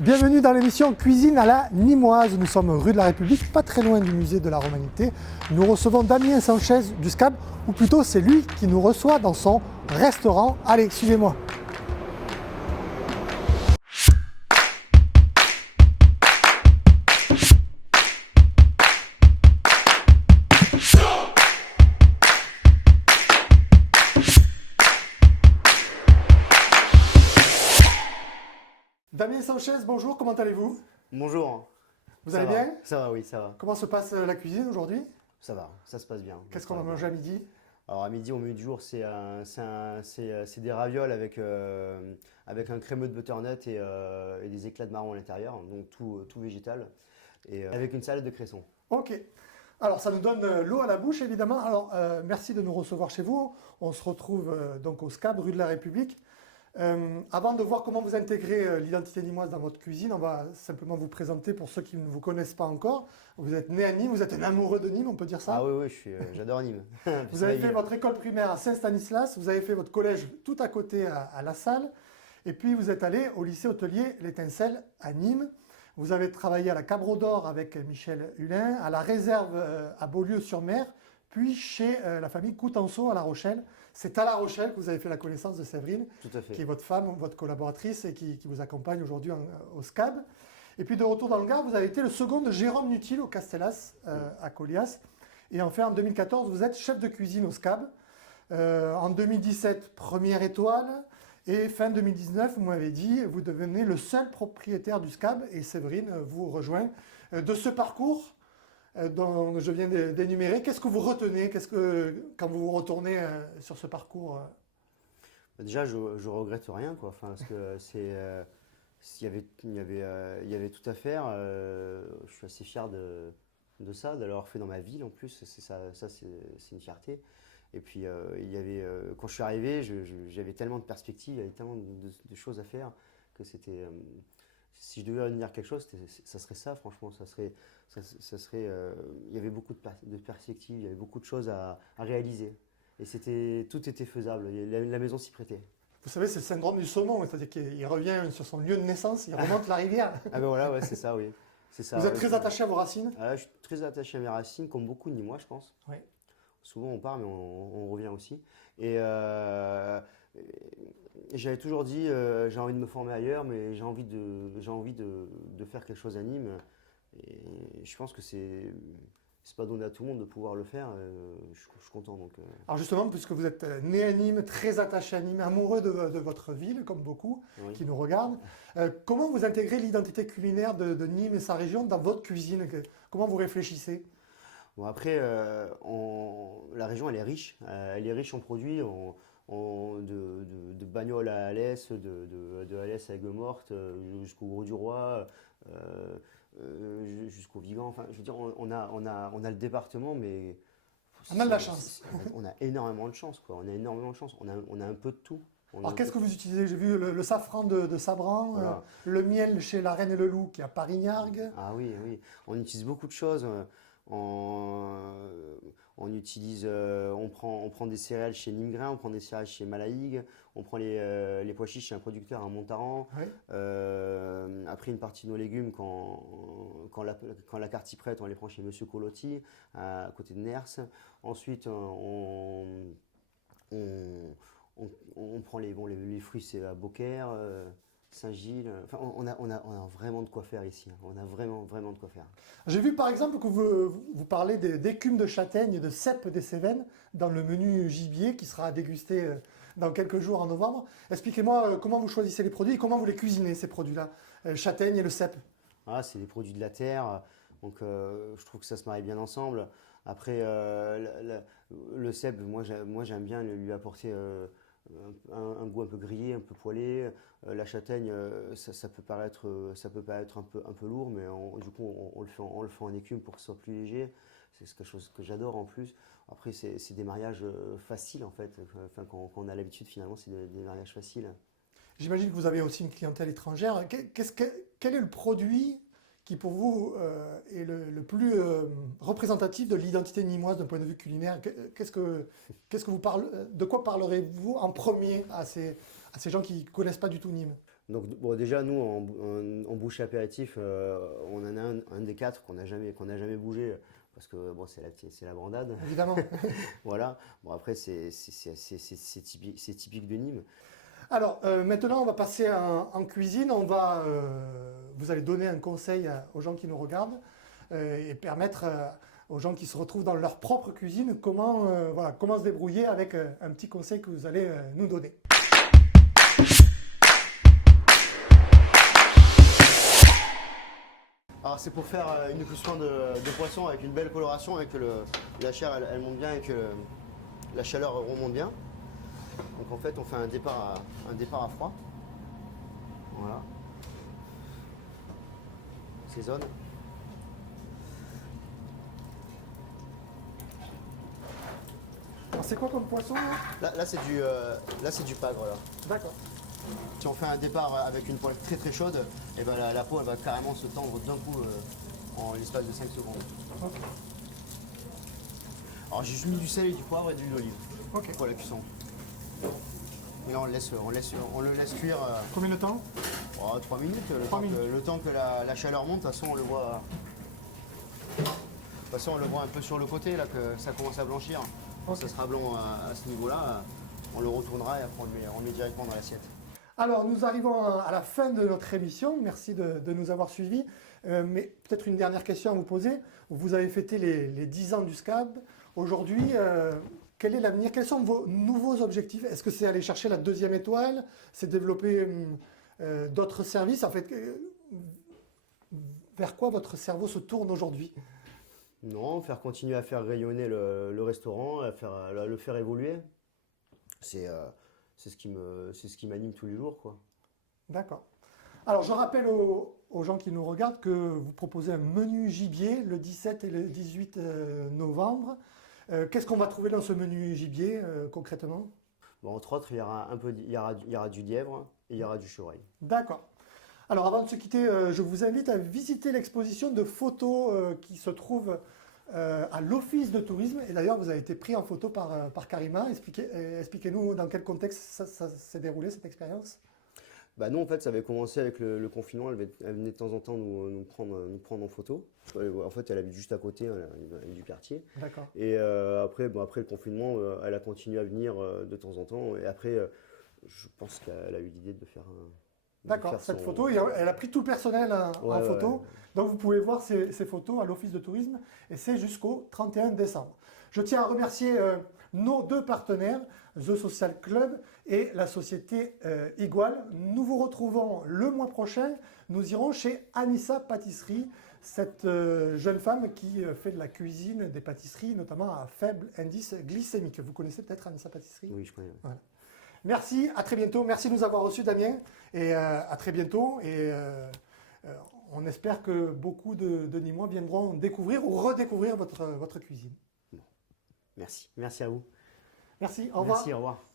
Bienvenue dans l'émission Cuisine à la Nîmoise. Nous sommes rue de la République, pas très loin du musée de la Romanité. Nous recevons Damien Sanchez du SCAB, ou plutôt c'est lui qui nous reçoit dans son restaurant. Allez, suivez-moi. Damien Sanchez, bonjour, comment allez-vous? Bonjour. Vous allez bien? Ça va, oui, ça va. Comment se passe la cuisine aujourd'hui? Ça va, ça se passe bien. Qu'est-ce qu'on va manger à midi? Alors à midi, au menu du jour, c'est des ravioles avec un crémeux de butternut et des éclats de marron à l'intérieur, donc tout végétal, et avec une salade de cresson. Ok. Alors ça nous donne l'eau à la bouche évidemment. Alors merci de nous recevoir chez vous. On se retrouve donc au SCAB, rue de la République. Avant de voir comment vous intégrez l'identité nîmoise dans votre cuisine, on va simplement vous présenter pour ceux qui ne vous connaissent pas encore. Vous êtes né à Nîmes, vous êtes un amoureux de Nîmes, on peut dire ça? Ah oui, j'adore Nîmes. Vous avez fait votre école primaire à Saint-Stanislas, vous avez fait votre collège tout à côté à La Salle, et puis vous êtes allé au lycée hôtelier L'Étincelle à Nîmes. Vous avez travaillé à la Cabro d'Or avec Michel Hulin, à la réserve à Beaulieu-sur-Mer, puis chez la famille Coutenceau à La Rochelle. C'est à La Rochelle que vous avez fait la connaissance de Séverine, Tout à fait. qui est votre femme, votre collaboratrice et qui vous accompagne aujourd'hui au SCAB. Et puis de retour dans le Gard, vous avez été le second de Jérôme Nutil au Castellas à Colias. Et enfin en 2014, vous êtes chef de cuisine au SCAB. En 2017, première étoile. Et fin 2019, vous m'avez dit, vous devenez le seul propriétaire du SCAB et Séverine vous rejoint. De ce parcours dont je viens d'énumérer, qu'est-ce que vous retenez quand vous vous retournez sur ce parcours? Déjà, je regrette rien, quoi. Enfin, parce que il y avait tout à faire. Je suis assez fier de ça, de l'avoir fait dans ma ville en plus. C'est une fierté. Et puis, quand je suis arrivé, j'avais tellement de perspectives, il y avait tellement de choses à faire que c'était. Si je devais retenir quelque chose, ça serait ça, franchement. Il y avait beaucoup de perspectives, il y avait beaucoup de choses à réaliser. Et tout était faisable, la maison s'y prêtait. Vous savez, c'est le syndrome du saumon, c'est-à-dire qu'il revient sur son lieu de naissance, il remonte la rivière. Ah ben voilà, ouais, c'est ça, oui. C'est ça, Vous êtes très attaché à vos racines? Je suis très attaché à mes racines, comme beaucoup de Nîmois, je pense. Oui. Souvent on part, mais on revient aussi. Et j'avais toujours dit, j'ai envie de me former ailleurs, mais j'ai envie de faire quelque chose à Nîmes. Et je pense que c'est pas donné à tout le monde de pouvoir le faire. Je suis content. Donc, Alors justement, puisque vous êtes né à Nîmes, très attaché à Nîmes, amoureux de votre ville, comme beaucoup oui. qui nous regardent, comment vous intégrez l'identité culinaire de Nîmes et sa région dans votre cuisine? Comment vous réfléchissez? Bon, après, la région, elle est riche. Elle est riche en produits, de Bagnoles à Alès, de Alès à Aigues-Mortes, jusqu'au Gros du Roi, jusqu'au Vigan. Enfin, je veux dire, on a le département, mais On a de la chance. On a énormément de chance, quoi. On a énormément de chance. On a un peu de tout. Alors qu'est-ce que vous utilisez? J'ai vu le safran de Sabran, Voilà. le miel chez la Reine et le Loup qui est à Parignargues. Ah oui, oui. On utilise beaucoup de choses. On prend des céréales chez Nimgrain, on prend des céréales chez Malaïgue, on prend les pois chiches chez un producteur à Montaran. Oui. Après une partie de nos légumes, quand la carte y prête, on les prend chez Monsieur Colotti, à côté de Ners. Ensuite, on prend les fruits, c'est à Beaucaire, Saint-Gilles. Enfin, on a vraiment de quoi faire ici. On a vraiment, vraiment de quoi faire. J'ai vu par exemple que vous parlez d'écume de châtaigne et de cèpe des Cévennes dans le menu gibier qui sera à déguster dans quelques jours en novembre. Expliquez-moi comment vous choisissez les produits et comment vous les cuisinez, ces produits-là, châtaigne et le cèpe. Ah, c'est des produits de la terre, donc je trouve que ça se marie bien ensemble. Après, le cèpe, moi j'aime bien lui apporter un goût un peu grillé, un peu poêlé. La châtaigne, ça peut paraître un peu lourd, mais du coup on le fait en écume pour que ce soit plus léger. C'est quelque chose que j'adore en plus. Après, c'est des mariages faciles en fait. Enfin, quand on a l'habitude, finalement, c'est des mariages faciles. J'imagine que vous avez aussi une clientèle étrangère. Quel est le produit qui pour vous est le plus représentatif de l'identité nîmoise d'un point de vue culinaire? De quoi parlerez-vous en premier à ces gens qui ne connaissent pas du tout Nîmes? Donc bon, déjà, nous, en bouchée apéritif, on en a un des 4 qu'on n'a jamais bougé, parce que bon, c'est la brandade. Évidemment. Voilà. Bon, après, c'est typique de Nîmes. Alors, maintenant, on va passer en cuisine. Vous allez donner un conseil aux gens qui nous regardent et permettre aux gens qui se retrouvent dans leur propre cuisine comment se débrouiller avec un petit conseil que vous allez nous donner. Alors, c'est pour faire une cuisson de poisson avec une belle coloration, avec la chair elle monte bien et que la chaleur remonte bien. Donc en fait, on fait un départ à froid. Voilà. On saisonne. Alors, c'est quoi comme poisson là? Là c'est du pagre là. D'accord. Si on fait un départ avec une poêle très très chaude, et ben la peau elle va carrément se tendre d'un coup en l'espace de 5 secondes. Ok. Alors j'ai juste mis du sel et du poivre et de l'huile d'olive Ok. pour la cuisson. Et là on le laisse cuire Combien de temps? 3 minutes, 3 minutes. Le temps que la chaleur monte. De toute façon on le voit. De toute façon on le voit un peu sur le côté là que ça commence à blanchir. Quand ça sera blanc à ce niveau-là, on le retournera et après on le met directement dans l'assiette. Alors, nous arrivons à la fin de notre émission. Merci de nous avoir suivis. Mais peut-être une dernière question à vous poser. Vous avez fêté les 10 ans du SCAB. Aujourd'hui, quel est l'avenir? Quels sont vos nouveaux objectifs? Est-ce que c'est aller chercher la 2e étoile? C'est développer d'autres services? En fait, vers quoi votre cerveau se tourne aujourd'hui? Non, continuer à faire rayonner le restaurant, le faire évoluer. C'est ce qui m'anime tous les jours, quoi. D'accord. Alors, je rappelle aux gens qui nous regardent que vous proposez un menu gibier le 17 et le 18 novembre. Qu'est-ce qu'on va trouver dans ce menu gibier concrètement? Bon, entre autres, il y aura du lièvre et il y aura du chevreuil. D'accord. Alors, avant de se quitter, je vous invite à visiter l'exposition de photos qui se trouve à l'Office de tourisme. Et d'ailleurs, vous avez été pris en photo par Karima. Expliquez-nous dans quel contexte ça s'est déroulé, cette expérience. Bah nous, en fait, ça avait commencé avec le confinement. Elle venait de temps en temps nous prendre en photo. En fait, elle habite juste à côté du quartier. D'accord. Et après le confinement, elle a continué à venir de temps en temps. Et après, je pense qu'elle a eu l'idée de faire D'accord, cette photo, elle a pris tout le personnel en photo. Ouais. Donc vous pouvez voir ces photos à l'Office de tourisme et c'est jusqu'au 31 décembre. Je tiens à remercier nos 2 partenaires, The Social Club et la société Igual. Nous vous retrouvons le mois prochain. Nous irons chez Anissa Pâtisserie, cette jeune femme qui fait de la cuisine, des pâtisseries, notamment à faible indice glycémique. Vous connaissez peut-être Anissa Pâtisserie? Oui, je connais. Voilà. Merci, à très bientôt. Merci de nous avoir reçus, Damien. Et à très bientôt. Et on espère que beaucoup de Nîmois viendront découvrir ou redécouvrir votre cuisine. Bon. Merci à vous. Merci, au revoir. Merci, au revoir.